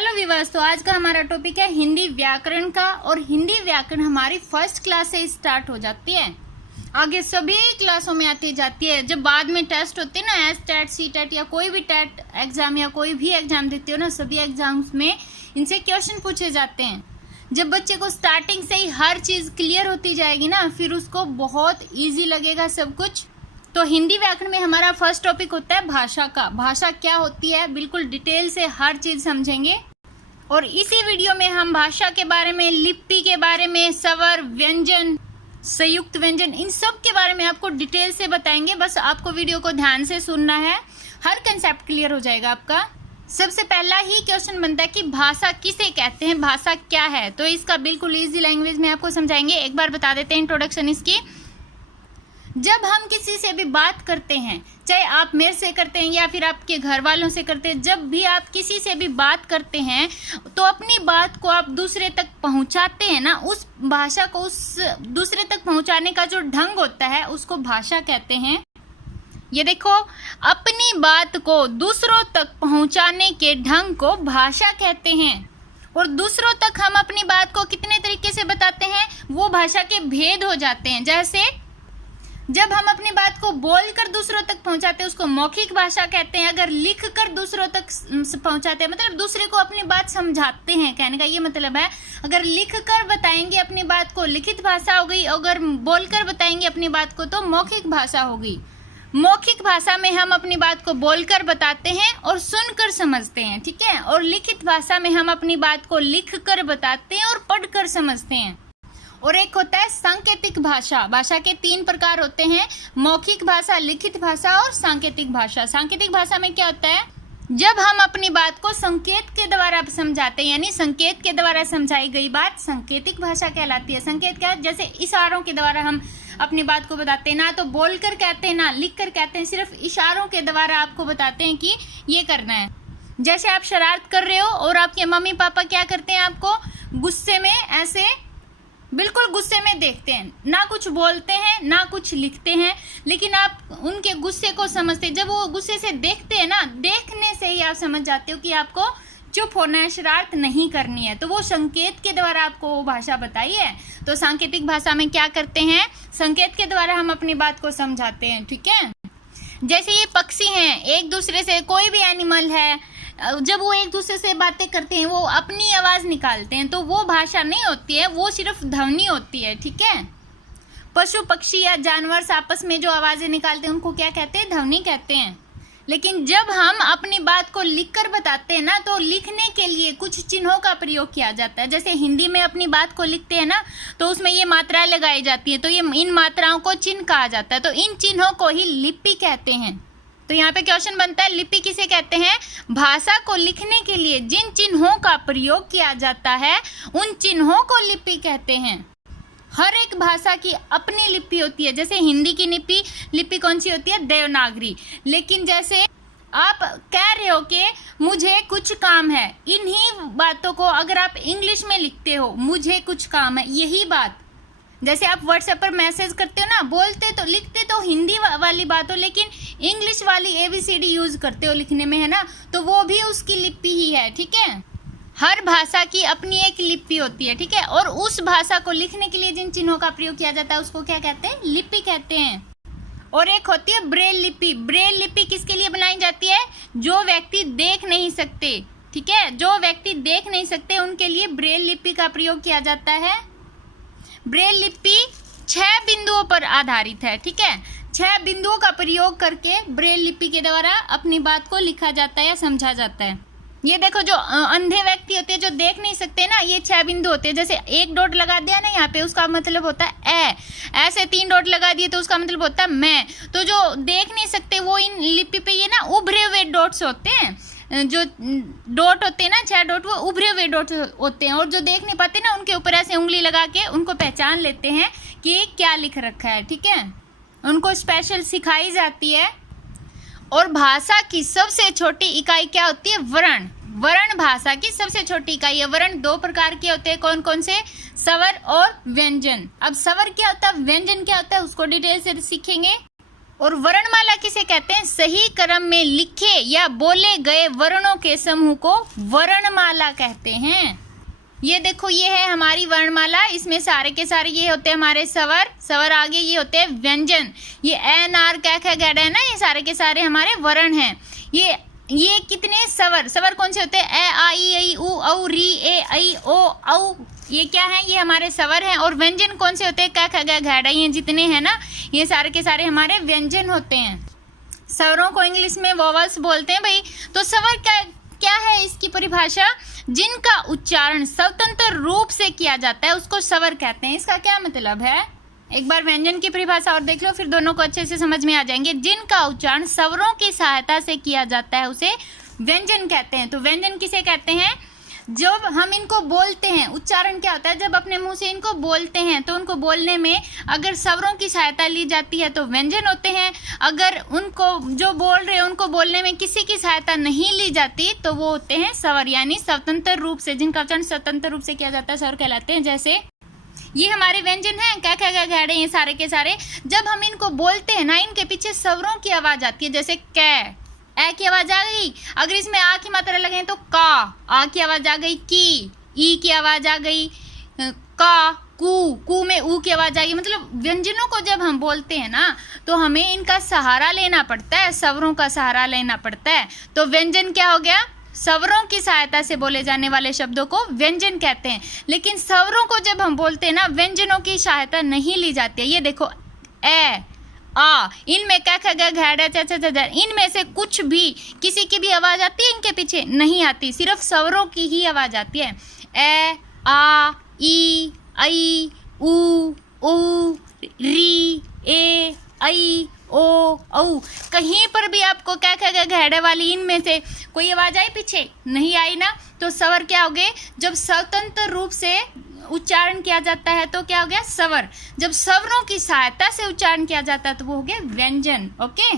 Hello विवास, तो आज का हमारा टॉपिक है हिंदी व्याकरण का। और हिंदी व्याकरण हमारी फर्स्ट क्लास से स्टार्ट हो जाती है, आगे सभी क्लासों में आती जाती है। जब बाद में टेस्ट होते हैं ना, एस टेट, सी टेट या कोई भी टेट एग्जाम या कोई भी एग्जाम देते हो ना, सभी एग्जाम्स में इनसे क्वेश्चन पूछे जाते हैं। जब बच्चे को स्टार्टिंग से ही हर चीज़ क्लियर होती जाएगी ना, फिर उसको बहुत ईजी लगेगा सब कुछ। तो हिंदी व्याकरण में हमारा फर्स्ट टॉपिक होता है भाषा का। भाषा क्या होती है, बिल्कुल डिटेल से हर चीज़ समझेंगे। और इसी वीडियो में हम भाषा के बारे में, लिपि के बारे में, स्वर, व्यंजन, संयुक्त व्यंजन, इन सब के बारे में आपको डिटेल से बताएंगे। बस आपको वीडियो को ध्यान से सुनना है, हर कंसेप्ट क्लियर हो जाएगा आपका। सबसे पहला ही क्वेश्चन बनता है कि भाषा किसे कहते हैं, भाषा क्या है। तो इसका बिल्कुल इजी लैंग्वेज में आपको समझाएंगे। एक बार बता देते हैं इंट्रोडक्शन इसकी। जब हम किसी से भी बात करते हैं, चाहे आप मेरे से करते हैं या फिर आपके घर वालों से करते हैं, जब भी आप किसी से भी बात करते हैं तो अपनी बात को आप दूसरे तक पहुंचाते हैं ना, उस भाषा को, उस दूसरे तक पहुंचाने का जो ढंग होता है उसको भाषा कहते हैं। ये देखो, अपनी बात को दूसरों तक पहुंचाने के ढंग को भाषा कहते हैं। और दूसरों तक हम अपनी बात को कितने तरीके से बताते हैं, वो भाषा के भेद हो जाते हैं। जैसे जब हम अपनी बात को बोलकर दूसरों तक पहुंचाते हैं उसको मौखिक भाषा कहते हैं। अगर लिख कर दूसरों तक पहुंचाते हैं, मतलब दूसरे को अपनी बात समझाते हैं, कहने का ये मतलब है। अगर लिख कर बताएंगे अपनी बात को, लिखित भाषा हो गई। अगर बोलकर बताएंगे अपनी बात को तो मौखिक भाषा होगी। मौखिक भाषा में हम अपनी बात को बोलकर बताते हैं और सुनकर समझते हैं, ठीक है। और लिखित भाषा में हम अपनी बात को लिख कर बताते हैं और पढ़कर समझते हैं। और एक होता है सांकेतिक भाषा। भाषा के 3 प्रकार होते हैं, मौखिक भाषा, लिखित भाषा और सांकेतिक भाषा। सांकेतिक भाषा में क्या होता है, जब हम अपनी बात को संकेत के द्वारा समझाते हैं, यानी संकेत के द्वारा समझाई गई बात सांकेतिक भाषा कहलाती है। संकेत क्या है, जैसे इशारों के द्वारा हम अपनी बात को बताते हैं, ना तो बोलकर कहते हैं ना लिख कर कहते हैं, सिर्फ इशारों के द्वारा आपको बताते हैं कि ये करना है। जैसे आप शरारत कर रहे हो और आपके मम्मी पापा क्या करते हैं, आपको गुस्से में ऐसे बिल्कुल गुस्से में देखते हैं, ना कुछ बोलते हैं ना कुछ लिखते हैं, लेकिन आप उनके गुस्से को समझते हैं। जब वो गुस्से से देखते हैं ना, देखने से ही आप समझ जाते हो कि आपको चुप होना है, शरारत नहीं करनी है। तो वो संकेत के द्वारा आपको वो भाषा बताई है। तो सांकेतिक भाषा में क्या करते हैं, संकेत के द्वारा हम अपनी बात को समझाते हैं, ठीक है। जैसे ये पक्षी हैं, एक दूसरे से, कोई भी एनिमल है, जब वो एक दूसरे से बातें करते हैं वो अपनी आवाज़ निकालते हैं, तो वो भाषा नहीं होती है, वो सिर्फ ध्वनि होती है, ठीक है। पशु पक्षी या जानवर आपस में जो आवाज़ें निकालते हैं उनको क्या कहते हैं, ध्वनि कहते हैं। लेकिन जब हम अपनी बात को लिखकर बताते हैं ना, तो लिखने के लिए कुछ चिन्हों का प्रयोग किया जाता है। जैसे हिंदी में अपनी बात को लिखते हैं ना, तो उसमें ये मात्राएं लगाई जाती हैं, तो ये इन मात्राओं को चिन्ह कहा जाता है। तो इन चिन्हों को ही लिपि कहते हैं। तो यहाँ पे क्वेश्चन बनता है, लिपि किसे कहते हैं, भाषा को लिखने के लिए जिन चिन्हों का प्रयोग किया जाता है उन चिन्हों को लिपि कहते हैं। हर एक भाषा की अपनी लिपि होती है। जैसे हिंदी की लिपि कौन सी होती है, देवनागरी। लेकिन जैसे आप कह रहे हो कि मुझे कुछ काम है, इन्हीं बातों को अगर आप इंग्लिश में लिखते हो, मुझे कुछ काम है, यही बात। जैसे आप व्हाट्सएप पर मैसेज करते हो ना, बोलते तो लिखते तो हिंदी वाली बात हो, लेकिन इंग्लिश वाली ABCD यूज करते हो लिखने में, है ना, तो वो भी उसकी लिपि ही है, ठीक है। हर भाषा की अपनी एक लिपि होती है, ठीक है। और उस भाषा को लिखने के लिए जिन चिन्हों का प्रयोग किया जाता है उसको क्या कहते हैं, लिपि कहते हैं। और एक होती है ब्रेल लिपि। ब्रेल लिपि किसके लिए बनाई जाती है, जो व्यक्ति देख नहीं सकते, ठीक है, जो व्यक्ति देख नहीं सकते उनके लिए ब्रेल लिपि का प्रयोग किया जाता है। ब्रेल लिपि 6 बिंदुओं पर आधारित है, ठीक है। 6 बिंदुओं का प्रयोग करके ब्रेल लिपि के द्वारा अपनी बात को लिखा जाता है या समझा जाता है। ये देखो, जो अंधे व्यक्ति होते हैं, जो देख नहीं सकते ना, ये 6 बिंदु होते हैं। जैसे एक डॉट लगा दिया ना यहाँ पे, उसका मतलब होता है ए। ऐसे 3 डॉट लगा दिए तो उसका मतलब होता है मैं। तो जो देख नहीं सकते वो इन लिपि पे ये ना उभरे हुए डॉट्स होते हैं। जो डॉट होते हैं ना, 6 डॉट, वो उभरे हुए डॉट होते हैं। और जो देख नहीं पाते ना, उनके ऊपर ऐसे उंगली लगा के उनको पहचान लेते हैं कि क्या लिख रखा है, ठीक है। उनको स्पेशल सिखाई जाती है। और भाषा की सबसे छोटी इकाई क्या होती है, वर्ण। वर्ण भाषा की सबसे छोटी इकाई है। वर्ण 2 प्रकार के होते हैं, कौन कौन से, स्वर और व्यंजन। अब स्वर क्या होता है, व्यंजन क्या होता है, उसको डिटेल से सीखेंगे। और वर्णमाला किसे कहते हैं? सही क्रम में लिखे या बोले गए वर्णों के समूह को वर्णमाला कहते हैं। ये देखो, ये है हमारी वर्णमाला। इसमें सारे के सारे ये होते हैं हमारे स्वर, स्वर आगे ये होते हैं व्यंजन। ये एन आर कै ख गैड है ना, ये सारे के सारे हमारे वर्ण हैं। ये कितने स्वर, स्वर कौन से होते हैं? ए आई ऐ उ औ री ए ऐ ओ औ, ये क्या है? ये हमारे स्वर हैं। और व्यंजन कौन से होते हैं? क ख ग घ ड़, ये जितने हैं ना, ये सारे के सारे हमारे व्यंजन होते हैं। स्वरों को इंग्लिश में वोवल्स बोलते हैं भाई। तो स्वर क्या है? इसकी परिभाषा, जिनका उच्चारण स्वतंत्र रूप से किया जाता है उसको स्वर कहते हैं। इसका क्या मतलब है? एक बार व्यंजन की परिभाषा और देख लो, फिर दोनों को अच्छे से समझ में आ जाएंगे। जिनका उच्चारण स्वरों की सहायता से किया जाता है उसे व्यंजन कहते हैं। तो व्यंजन किसे कहते हैं? जब हम इनको बोलते हैं, उच्चारण क्या होता है? जब अपने मुंह से इनको बोलते हैं तो उनको बोलने में अगर स्वरों की सहायता ली जाती है तो व्यंजन होते हैं। अगर उनको जो बोल रहे हैं उनको बोलने में किसी की सहायता नहीं ली जाती तो वो होते हैं स्वर, यानी स्वतंत्र रूप से, जिनका उच्चारण स्वतंत्र रूप से किया जाता है स्वर कहलाते हैं। जैसे ये हमारे व्यंजन हैं, क ख ग घ ड़, ये सारे के सारे। जब हम इनको बोलते हैं ना, इनके पीछे स्वरों की आवाज आती है। जैसे कै, ए की आवाज आ गई। अगर इसमें आ की मात्रा लगे तो का, आ की आवाज आ गई। की, ई की आवाज आ गई। का, कू में ऊ की आवाज आ गई। मतलब व्यंजनों को जब हम बोलते हैं ना तो हमें इनका सहारा लेना पड़ता है, स्वरों का सहारा लेना पड़ता है। तो व्यंजन क्या हो गया? स्वरों की सहायता से बोले जाने वाले शब्दों को व्यंजन कहते हैं। लेकिन स्वरों को जब हम बोलते हैं ना, व्यंजनों की सहायता नहीं ली जाती है। ये देखो, ए, आ, इनमें क ख ग घ ड़ च छ ज, इनमें से कुछ भी किसी की भी आवाज आती है? इनके पीछे नहीं आती, सिर्फ स्वरों की ही आवाज आती है। ए, आ, ई, ऐ, उ, ऊ, री, ए, ऐ, ओ, औ। कहीं पर भी आपको क ख ग घ ड़ वाली इनमें से कोई आवाज आई? पीछे नहीं आई ना। तो स्वर क्या हो गए? जब स्वतंत्र रूप से उच्चारण किया जाता है तो क्या हो गया? स्वर। जब स्वरों की सहायता से उच्चारण किया जाता है तो वो हो गया व्यंजन। ओके।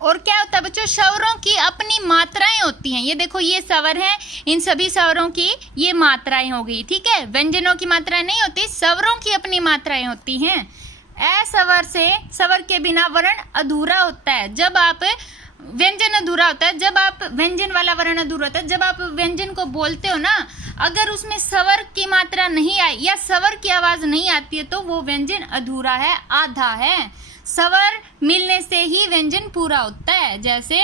और क्या होता है बच्चों? स्वरों की अपनी मात्राएं होती हैं। ये देखो, ये स्वर हैं, इन सभी स्वरों की ये मात्राएं हो गई। ठीक है, व्यंजनों की मात्राएं नहीं होती, स्वरों की अपनी मात्राएं होती हैं। ए स्वर से, स्वर के बिना वर्ण अधूरा होता है। जब आप व्यंजन अधूरा होता है, जब आप व्यंजन वाला वर्ण अधूरा होता है। जब आप व्यंजन को बोलते हो ना, अगर उसमें स्वर की मात्रा नहीं आई या स्वर की आवाज नहीं आती है तो वो व्यंजन अधूरा है, आधा है। स्वर मिलने से ही व्यंजन पूरा होता है। जैसे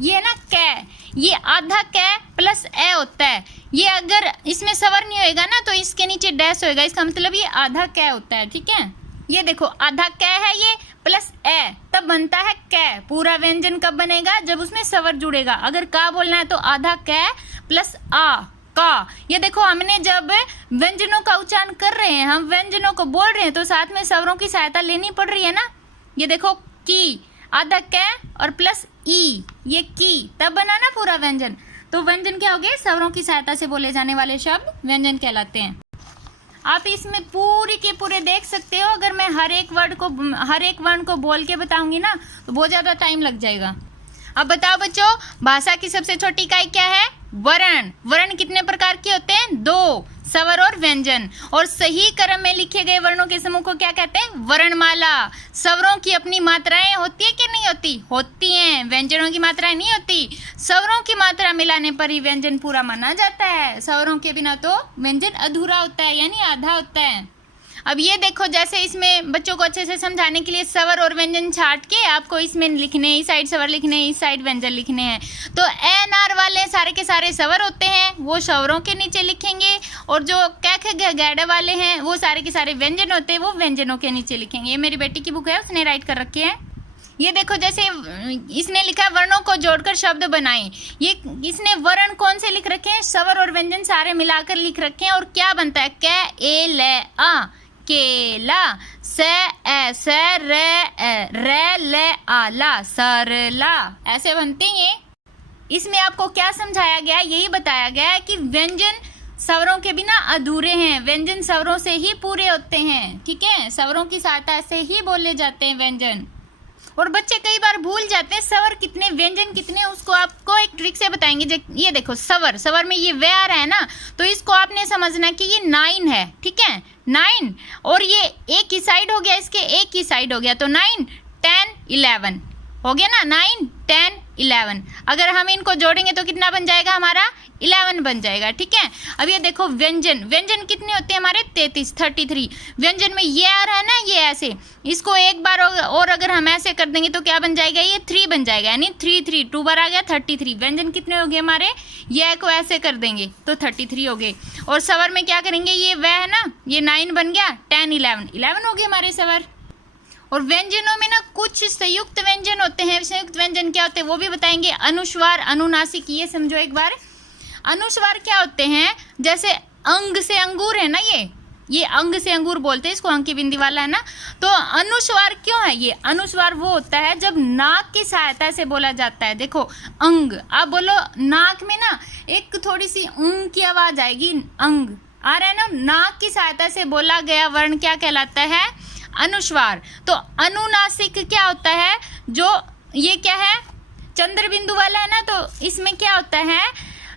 ये ना कै, ये आधा कै प्लस ए होता है। ये अगर इसमें स्वर नहीं होएगा ना तो इसके नीचे डैश होएगा, इसका मतलब ये आधा कै होता है। ठीक है, ये देखो आधा कै है ये प्लस ए, तब बनता है कै। पूरा व्यंजन कब बनेगा? जब उसमें स्वर जुड़ेगा। अगर का बोलना है तो आधा कै प्लस आ, का। ये देखो, हमने जब व्यंजनों का उच्चारण कर रहे हैं, हम व्यंजनों को बोल रहे हैं तो साथ में स्वरों की सहायता लेनी पड़ रही है ना। ये देखो, की, आधा कै और प्लस ई, ये की, तब बना ना पूरा व्यंजन। तो व्यंजन क्या हो गए? स्वरों की सहायता से बोले जाने वाले शब्द व्यंजन कहलाते हैं। आप इसमें पूरी के पूरे देख सकते हो। अगर मैं हर एक वर्ण को बोल के बताऊंगी ना तो बहुत ज्यादा टाइम लग जाएगा। अब बताओ बच्चों, भाषा की सबसे छोटी इकाई क्या है? वर्ण। वर्ण कितने प्रकार के होते हैं? 2, स्वर और व्यंजन। और सही क्रम में लिखे गए वर्णों के समूह को क्या कहते हैं? वर्णमाला। स्वरों की अपनी मात्राएं होती है कि नहीं होती? होती हैं। व्यंजनों की मात्राएं नहीं होती। स्वरों की मात्रा मिलाने पर ही व्यंजन पूरा माना जाता है। स्वरों के बिना तो व्यंजन अधूरा होता है, यानी आधा होता है। अब ये देखो, जैसे इसमें बच्चों को अच्छे से समझाने के लिए स्वर और व्यंजन छाट के आपको इसमें लिखने, इस साइड स्वर लिखने, इस साइड व्यंजन लिखने हैं। तो एन आर वाले सारे के सारे स्वर होते हैं, वो स्वरों के नीचे लिखेंगे। और जो कै ख ग घ ड़ वाले हैं वो सारे के सारे व्यंजन होते हैं, वो व्यंजनों के नीचे लिखेंगे। ये मेरी बेटी की बुक है, उसने राइट कर रखे हैं। ये देखो, जैसे इसने लिखा वर्णों को जोड़कर शब्द बनाएं। ये इसने वर्ण कौन से लिख रखे हैं? स्वर और व्यंजन सारे मिलाकर लिख रखे हैं। और क्या बनता है? कै, ए, ले, आ, केला, से, ऐसे, रे, ले, आला, सरला, ऐसे बनते हैं ये। इसमें आपको क्या समझाया गया? यही बताया गया है कि व्यंजन स्वरों के बिना अधूरे हैं, व्यंजन स्वरों से ही पूरे होते हैं। ठीक है, स्वरों की सहायता से ही बोले जाते हैं व्यंजन। और बच्चे कई बार भूल जाते हैं स्वर कितने, व्यंजन कितने, उसको आपको एक ट्रिक से बताएंगे। ये देखो, स्वर, स्वर में ये वे आ रहा है ना, तो इसको आपने समझना कि ये 9 है। ठीक है, 9, और ये एक ही साइड हो गया, इसके एक ही साइड हो गया तो 9। 10 11 हो गया ना, 9 10 11। अगर हम इनको जोड़ेंगे तो कितना बन जाएगा हमारा 11 बन जाएगा, ठीक है। अब ये देखो व्यंजन, व्यंजन कितने होते हैं हमारे 33 व्यंजन में ये आ रहा है ना, ये ऐसे, इसको एक बार और अगर हम ऐसे कर देंगे तो क्या बन जाएगा, ये 3 बन जाएगा, यानी 3 2 बार आ गया 33। व्यंजन कितने हो गए हमारे, ये को ऐसे कर देंगे तो 33 हो गए। और सवर में क्या करेंगे, ये वह है ना, ये 9 बन गया, 10 11 हो गए हमारे सवर। और व्यंजनों में ना कुछ संयुक्त व्यंजन होते हैं, संयुक्त व्यंजन क्या होते हैं वो भी बताएंगे। अनुस्वार, अनुनासिक, ये समझो एक बार। अनुस्वार क्या होते हैं, जैसे अंग से अंगूर है ना, ये अंग से अंगूर बोलते हैं इसको, अंग की बिंदी वाला है ना। तो अनुस्वार क्यों है, ये अनुस्वार वो होता है जब नाक की सहायता से बोला जाता है। देखो अंग, आप बोलो नाक में ना एक थोड़ी सी ऊं की आवाज आएगी, अंग आ रहा है ना, नाक की सहायता से बोला गया वर्ण क्या कहलाता है, अनुस्वार। तो अनुनासिक क्या होता है, जो ये क्या है चंद्र बिंदु वाला है ना, तो इसमें क्या होता है,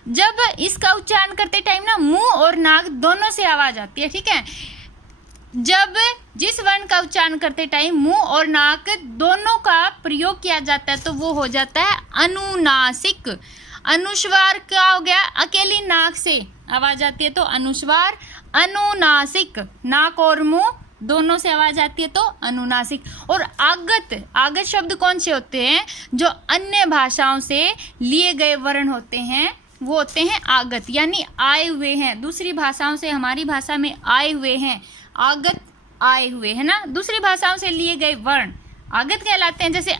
जब इसका उच्चारण करते टाइम ना मुंह और नाक दोनों से आवाज आती है, ठीक है। जब जिस वर्ण का उच्चारण करते टाइम मुंह और नाक दोनों का प्रयोग किया जाता है तो वो हो जाता है अनुनासिक। अनुस्वार क्या हो गया, अकेली नाक से आवाज आती है तो अनुस्वार। अनुनासिक, नाक और मुंह दोनों से आवाज आती है तो अनुनासिक। और आगत, आगत शब्द कौन से होते हैं, जो अन्य भाषाओं से लिए गए वर्ण होते हैं वो होते हैं आगत, यानी आए हुए हैं, दूसरी भाषाओं से हमारी भाषा में आए हुए हैं, आगत आए हुए है ना, दूसरी भाषाओं से लिए गए वर्ण आगत कहलाते हैं। जैसे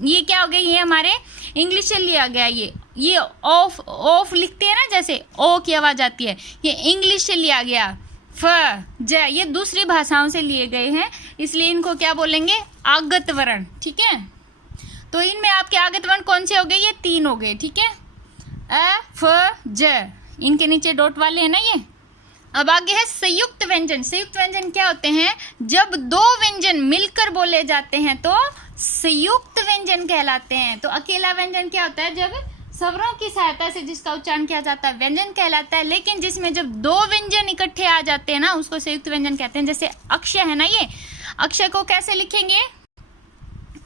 ये क्या हो गया, ये हमारे इंग्लिश से लिया गया, ये ऑफ लिखते हैं ना, जैसे ओ की आवाज आती है, ये इंग्लिश से लिया गया। फ ज, ये दूसरी भाषाओं से लिए गए हैं, इसलिए इनको क्या बोलेंगे, आगत वर्ण, ठीक है। तो इनमें आपके आगत वर्ण कौन से हो गए, ये 3 हो गए, ठीक है, अ फ ज, इनके नीचे डॉट वाले हैं ना ये। अब आगे है संयुक्त व्यंजन। संयुक्त व्यंजन क्या होते हैं, जब 2 व्यंजन मिलकर बोले जाते हैं तो संयुक्त व्यंजन कहलाते हैं। तो अकेला व्यंजन क्या होता है, जब स्वरों की सहायता से जिसका उच्चारण किया जाता है व्यंजन कहलाता है। लेकिन जिसमें जब 2 व्यंजन इकट्ठे आ जाते हैं ना उसको संयुक्त व्यंजन कहते हैं। जैसे अक्षय है ना, ये अक्षय को कैसे लिखेंगे,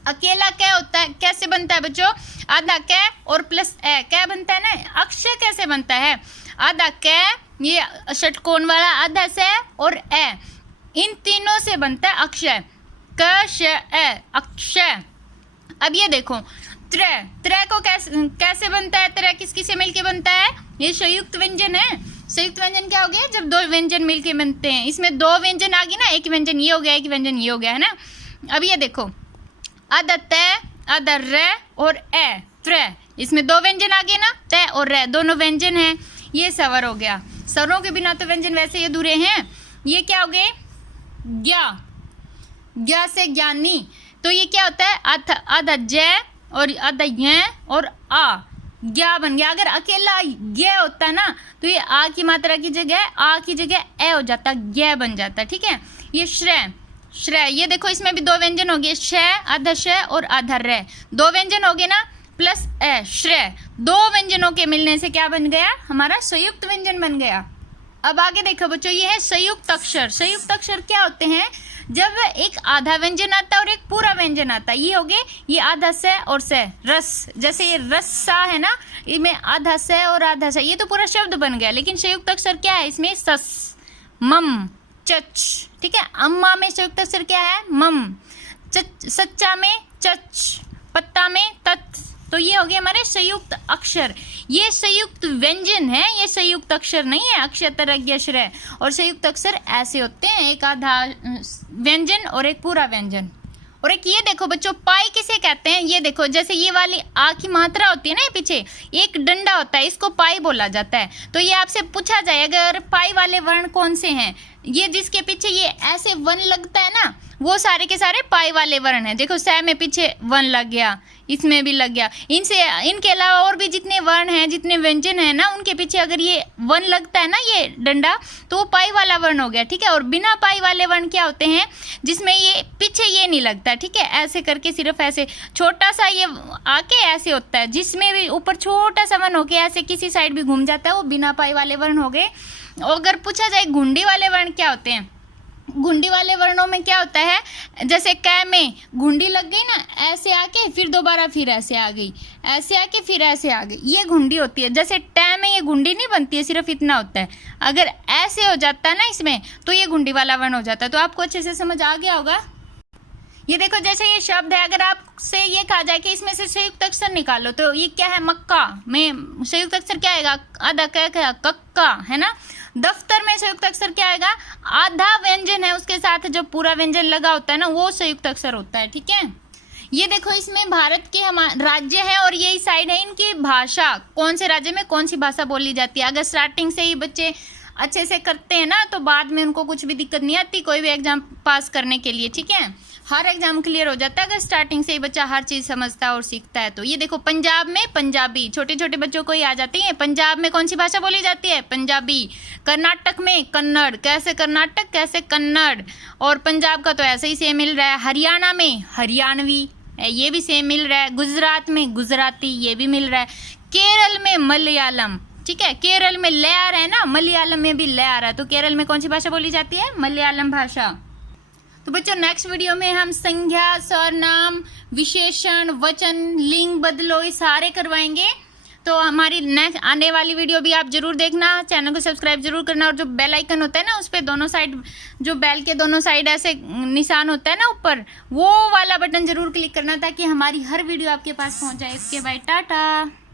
अकेला क्या होता है, कैसे बनता है बच्चों, आधा कै और प्लस ए, क्या बनता है ना। अक्षय कैसे बनता है, आधा कै, ये षटकोण वाला, आधा से और ए, इन तीनों से बनता है अक्षय, क श ए, अक्षय। अब ये देखो त्रय, त्रय को कैसे बनता है, त्रय किस किस से मिलके बनता है, ये संयुक्त व्यंजन है। संयुक्त व्यंजन क्या हो गया, जब 2 व्यंजन मिलके बनते हैं। इसमें 2 व्यंजन आ गए ना, एक व्यंजन ये हो गया, एक व्यंजन ये हो गया, है ना। अब ये देखो अद तय, अद र और ए, त्रय, इसमें 2 व्यंजन आ गए ना, तय और रे दोनों व्यंजन हैं, ये स्वर हो गया। स्वरों के बिना तो व्यंजन वैसे ही अधूरे हैं। ये क्या हो गए, ज्ञा, ज्ञा से ज्ञानी, तो ये क्या होता है, अध जय और अध य और आ, ज्ञा बन गया। अगर अकेला ज्ञ होता ना तो ये आ की मात्रा की जगह आ की जगह ए हो जाता, ज्ञ बन जाता, ठीक है। ये श्रेय, श्रेय, ये देखो इसमें भी 2 व्यंजन हो गए, श, अध श और अध र, 2 व्यंजन हो गए ना, प्लस ए, श्रेय। 2 व्यंजनों के मिलने से क्या बन गया, हमारा संयुक्त व्यंजन बन गया। अब आगे देखो बच्चों, ये है संयुक्त अक्षर। संयुक्त अक्षर क्या होते हैं, जब एक आधा व्यंजन आता है और एक पूरा व्यंजन आता है। ये हो गए, ये आधा से और से, रस, जैसे ये रस्सा है ना, इसमें आधा से और आधा से, ये तो पूरा शब्द बन गया। लेकिन संयुक्त अक्षर क्या है, इसमें सस, मम, चच, ठीक है। अम्मा में संयुक्त अक्षर क्या है, मम, सच्चा में चच, पत्ता में तत्। तो ये हो गए हमारे संयुक्त अक्षर। ये संयुक्त व्यंजन है, ये संयुक्त अक्षर नहीं है, अक्षय तरज्ञ श्रेय। और संयुक्त अक्षर ऐसे होते हैं, एक आधा व्यंजन और एक पूरा व्यंजन। और एक ये देखो बच्चों, पाई किसे कहते हैं, ये देखो जैसे ये वाली आ की मात्रा होती है ना, पीछे एक डंडा होता है, इसको पाई बोला जाता है। तो ये आपसे पूछा जाए अगर पाई वाले वर्ण कौन से हैं, ये जिसके पीछे ये ऐसे वन लगता है ना, वो सारे के सारे पाई वाले वर्ण हैं। देखो सै में पीछे वन लग गया, इसमें भी लग गया, इनके अलावा और भी जितने वर्ण हैं, जितने व्यंजन हैं ना, उनके पीछे अगर ये वन लगता है ना, ये डंडा, तो वो पाई वाला वर्ण हो गया, ठीक है। और बिना पाई वाले वर्ण क्या होते हैं, जिसमें ये पीछे ये नहीं लगता, ठीक है, ऐसे करके सिर्फ ऐसे छोटा सा ये आके ऐसे होता है, जिसमें भी ऊपर छोटा सा वन होके ऐसे किसी साइड भी घूम जाता है, वो बिना पाई वाले वर्ण हो गए। अगर पूछा जाए घुंडी वाले वर्ण क्या होते हैं, घुंडी वाले वर्णों में क्या होता है, जैसे क में घुंडी लग गई ना, ऐसे आके फिर दोबारा फिर ऐसे आ गई, ऐसे आके फिर ऐसे आ गई, ये घुंडी होती है। जैसे ट में ये घुंडी नहीं बनती है, सिर्फ इतना होता है। अगर ऐसे हो जाता है ना इसमें, तो ये घुंडी वाला वर्ण हो जाता है। तो आपको अच्छे से समझ आ गया होगा। ये देखो, जैसे ये शब्द है, अगर आपसे ये कहा जाए कि इसमें से संयुक्त अक्षर निकालो, तो ये क्या है, मक्का में संयुक्त अक्षर क्या आएगा, आधा क्या कक्का है ना। दफ्तर में संयुक्त अक्षर क्या आएगा, आधा व्यंजन है उसके साथ जो पूरा व्यंजन लगा होता है ना, वो संयुक्त अक्षर होता है। ठीक है, ये देखो, इसमें भारत के राज्य है और ये साइड है इनकी भाषा, कौन से राज्य में कौन सी भाषा बोली जाती है। अगर स्टार्टिंग से ही बच्चे अच्छे से करते हैं ना, तो बाद में उनको कुछ भी दिक्कत नहीं आती कोई भी एग्जाम पास करने के लिए। ठीक है, हर एग्जाम क्लियर हो जाता है अगर स्टार्टिंग से ही बच्चा हर चीज़ समझता है और सीखता है। तो ये देखो, पंजाब में पंजाबी, छोटे छोटे बच्चों को ही आ जाती है। पंजाब में कौन सी भाषा बोली जाती है, पंजाबी। कर्नाटक में कन्नड़, कैसे कर्नाटक कैसे कन्नड़, और पंजाब का तो ऐसे ही सेम मिल रहा है। हरियाणा में हरियाणवी, ये भी सेम मिल रहा है। गुजरात में गुजराती, ये भी मिल रहा है। केरल में मलयालम, ठीक है, केरल में ले आ रहा है ना, मलयालम में भी ले आ रहा है। तो केरल में कौन सी भाषा बोली जाती है, मलयालम भाषा। तो बच्चों, नेक्स्ट वीडियो में हम संज्ञा, सर्वनाम, विशेषण, वचन, लिंग बदलो, ये सारे करवाएंगे। तो हमारी नेक्स्ट आने वाली वीडियो भी आप जरूर देखना, चैनल को सब्सक्राइब जरूर करना, और जो बेल आइकन होता है ना, उस पर दोनों साइड, जो बेल के दोनों साइड ऐसे निशान होता है ना ऊपर, वो वाला बटन जरूर क्लिक करना ताकि हमारी हर वीडियो आपके पास पहुंच जाए। इसके बाद टाटा।